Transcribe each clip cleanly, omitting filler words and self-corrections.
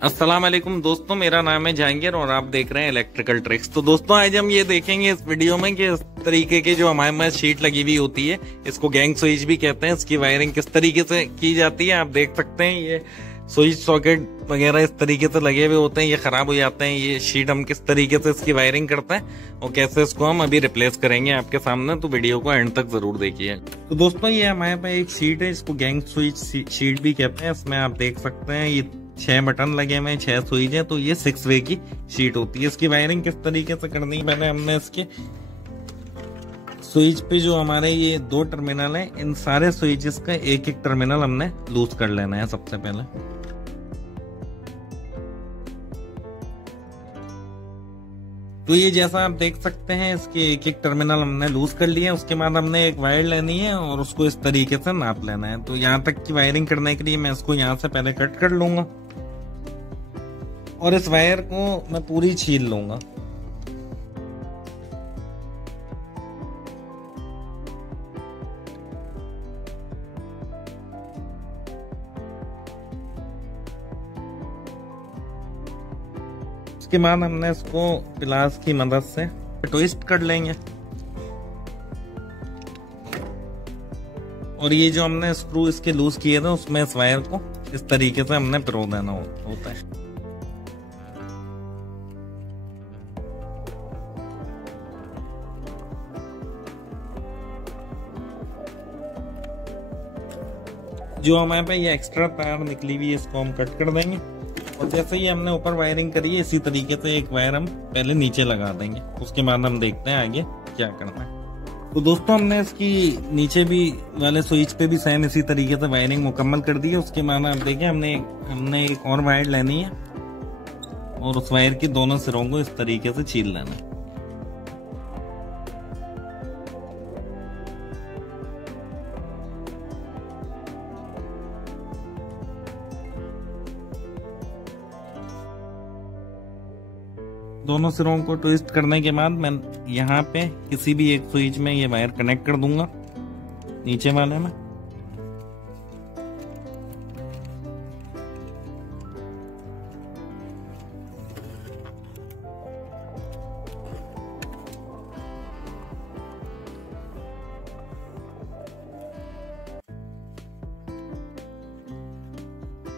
अस्सलाम वालेकुम दोस्तों, मेरा नाम है जहांगीर और आप देख रहे हैं इलेक्ट्रिकल ट्रिक्स। तो दोस्तों आज हम ये देखेंगे इस वीडियो में कि इस तरीके की जो हमारे पास शीट लगी हुई होती है, इसको गैंग स्विच भी कहते हैं, इसकी वायरिंग किस तरीके से की जाती है। आप देख सकते हैं ये स्विच सॉकेट वगैरह इस तरीके से लगे हुए होते हैं, ये खराब हो जाते हैं। ये शीट हम किस तरीके से इसकी वायरिंग करते हैं और कैसे इसको हम अभी रिप्लेस करेंगे आपके सामने, तो वीडियो को एंड तक जरूर देखिए। तो दोस्तों ये हमारे पास एक शीट है, इसको गैंग स्विच शीट भी कहते हैं। इसमें आप देख सकते हैं ये 6 बटन लगे हुए हैं, 6 स्विच है, तो ये 6 वे की शीट होती है। इसकी वायरिंग किस तरीके से करनी है, पहले हमने इसके स्विच पे जो हमारे ये 2 टर्मिनल है, इन सारे स्विचेस का एक एक टर्मिनल हमने लूज कर लेना है सबसे पहले। तो ये जैसा आप देख सकते हैं इसके एक एक टर्मिनल हमने लूज कर लिए। उसके बाद हमने एक वायर लेनी है और उसको इस तरीके से नाप लेना है। तो यहाँ तक की वायरिंग करने के लिए मैं इसको यहाँ से पहले कट कर लूंगा और इस वायर को मैं पूरी छील लूंगा। उसके बाद हमने इसको प्लास की मदद से ट्विस्ट कर लेंगे और ये जो हमने स्क्रू इसके लूज किए थे उसमें इस वायर को इस तरीके से हमने पिरो देना होता है। जो हमारे पे ये एक्स्ट्रा तार निकली हुई है इसको हम कट कर देंगे और जैसे ही हमने ऊपर वायरिंग करी है इसी तरीके से एक वायर हम पहले नीचे लगा देंगे। उसके बाद हम देखते हैं आगे क्या करना है। तो दोस्तों हमने इसकी नीचे भी वाले स्विच पे भी सेम इसी तरीके से वायरिंग मुकम्मल कर दी है। उसके बाद आप देखें हमने एक और वायर लेनी है और उस वायर के दोनों सिरों को इस तरीके से छील लेना है। दोनों सिरों को ट्विस्ट करने के बाद मैं यहाँ पे किसी भी एक स्विच में ये वायर कनेक्ट कर दूंगा, नीचे वाले में।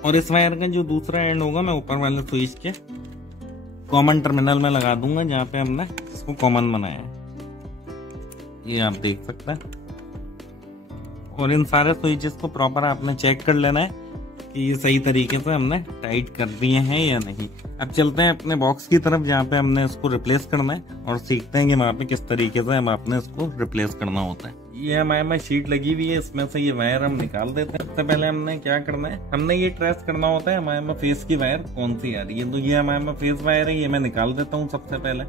और इस वायर का जो दूसरा एंड होगा मैं ऊपर वाले स्विच के कॉमन टर्मिनल में लगा दूंगा जहां पे हमने इसको कॉमन बनाया है, ये आप देख सकते हैं। और इन सारे स्विचेस को प्रॉपर आपने चेक कर लेना है कि ये सही तरीके से हमने टाइट कर दिए हैं या नहीं। अब चलते हैं अपने बॉक्स की तरफ जहाँ पे हमने इसको रिप्लेस करना है और सीखते हैं कि वहाँ पे किस तरीके से हम आपने इसको रिप्लेस करना होता है। ये हमारे में शीट लगी हुई है, इसमें से ये वायर हम निकाल देते हैं। सबसे पहले हमने क्या करना है, हमने ये ट्रेस करना होता है हमारे में फेस की वायर कौन सी आ रही है। तो ये हमारे में फेस वायर है, ये मैं निकाल देता हूँ। सबसे पहले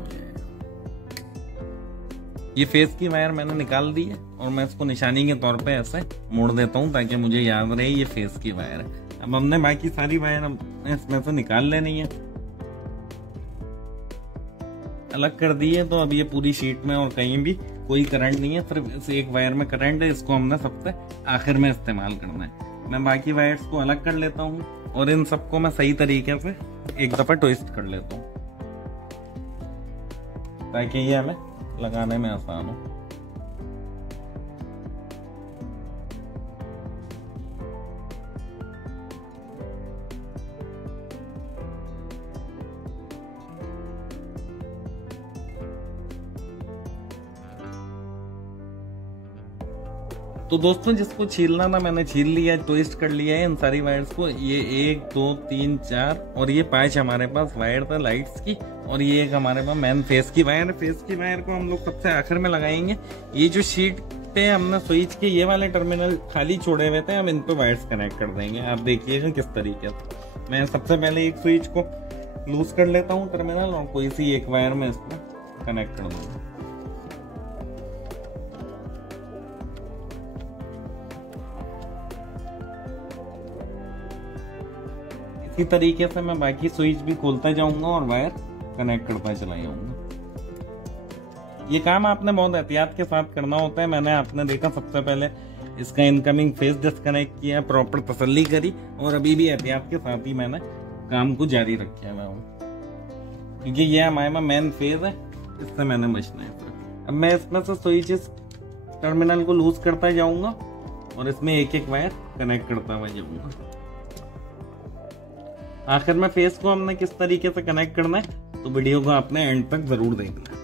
ये फेस की वायर मैंने निकाल दी है और मैं इसको निशानी के तौर पे ऐसे मोड़ देता हूँ ताकि मुझे याद रहे ये फेस की वायर है। अब हमने बाकी सारी वायर इसमें से निकाल लेनी है, अलग कर दी है। तो अब ये पूरी शीट में और कहीं भी कोई करंट नहीं है, सिर्फ इस एक वायर में करंट है, इसको हमने सबसे आखिर में इस्तेमाल करना है। मैं बाकी वायर्स को अलग कर लेता हूँ और इन सबको मैं सही तरीके से एक दफा ट्विस्ट कर लेता हूँ ताकि ये हमें लगाने में आसान हो। तो दोस्तों जिसको छीलना था मैंने छील लिया, ट्विस्ट कर लिया है इन सारी वायर्स को। ये 1 2 3 4 और ये 5 हमारे पास वायर था लाइट्स की और ये एक हमारे पास मेन फेस की वायर है। फेस की वायर को हम लोग सबसे आखिर में लगाएंगे। ये जो शीट पे हमने स्विच के ये वाले टर्मिनल खाली छोड़े हुए थे, हम इन पे वायर्स कनेक्ट कर देंगे। आप देखिएगा किस तरीके से। मैं सबसे पहले एक स्विच को लूज कर लेता हूँ टर्मिनल और कोई सी एक वायर में इसको कनेक्ट कर दूंगा। इसी तरीके से मैं बाकी स्विच भी खोलता जाऊंगा और वायर कनेक्ट करता चला जाऊंगा। ये काम आपने बहुत एहतियात के साथ करना होता है। मैंने आपने देखा सबसे पहले इसका इनकमिंग फेस डिस्कनेक्ट किया, प्रॉपर तसल्ली करी और अभी भी एहतियात के साथ ही मैंने काम को जारी रखे हुआ हूँ, क्योंकि ये हमारे मेन फेज है, इससे मैंने बचना है। अब मैं इसमें से स्विचेस टर्मिनल को लूज करता जाऊंगा और इसमें एक एक वायर कनेक्ट करता हुआ जाऊंगा। आखिर में फेस को हमने किस तरीके से कनेक्ट करना है, तो वीडियो को आपने एंड तक जरूर देखना है।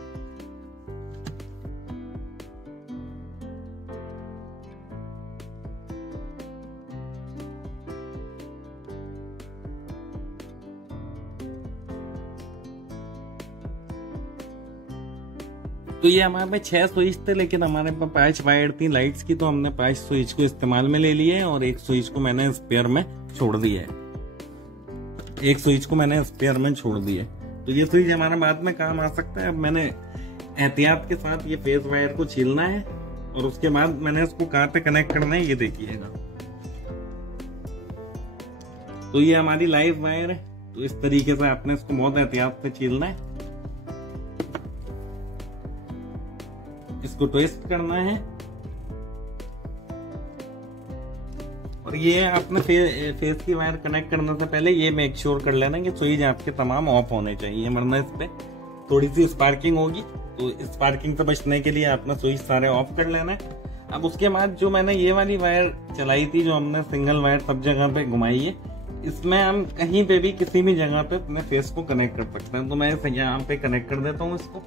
तो ये हमारे पास 6 स्विच थे, लेकिन हमारे पास 5 वायर थी लाइट्स की, तो हमने 5 स्विच को इस्तेमाल में ले लिए और एक स्विच को मैंने स्पेयर में छोड़ दिया है। एक स्विच को मैंने स्पेयर में छोड़ दिया है, तो ये स्विच हमारा बाद में काम आ सकता है। अब मैंने एहतियात के साथ ये फेस वायर को छीलना है और उसके बाद मैंने इसको कहाँ पे कनेक्ट करना है ये देखिएगा। तो ये हमारी लाइव वायर है, तो इस तरीके से आपने इसको बहुत एहतियात से छीलना है, इसको ट्विस्ट करना है। और ये आपने फेस की वायर कनेक्ट करने से पहले ये मेक श्योर कर लेना कि स्विच आपके तमाम ऑफ होने चाहिए, वरना इस पे थोड़ी सी स्पार्किंग होगी। तो स्पार्किंग से बचने के लिए आपने स्विच सारे ऑफ कर लेना है। अब उसके बाद जो मैंने ये वाली वायर चलाई थी, जो हमने सिंगल वायर सब जगह पे घुमाई है, इसमें हम कहीं पे भी किसी भी जगह पे अपने फेस को कनेक्ट कर सकते हैं। तो मैं यहाँ पे कनेक्ट कर देता हूँ इसको।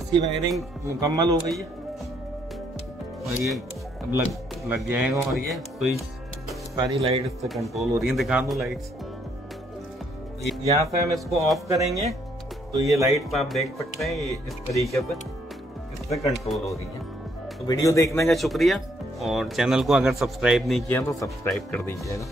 इसकी वायरिंग मुकम्मल हो गई है और ये अब लग जाएगा। और ये स्विच सारी लाइट इससे कंट्रोल हो रही है, दिखा दो लाइट्स। यहाँ से हम इसको ऑफ करेंगे तो ये लाइट आप देख सकते हैं, ये इस तरीके से इससे कंट्रोल हो रही है। तो वीडियो देखने का शुक्रिया, और चैनल को अगर सब्सक्राइब नहीं किया तो सब्सक्राइब कर दीजिएगा।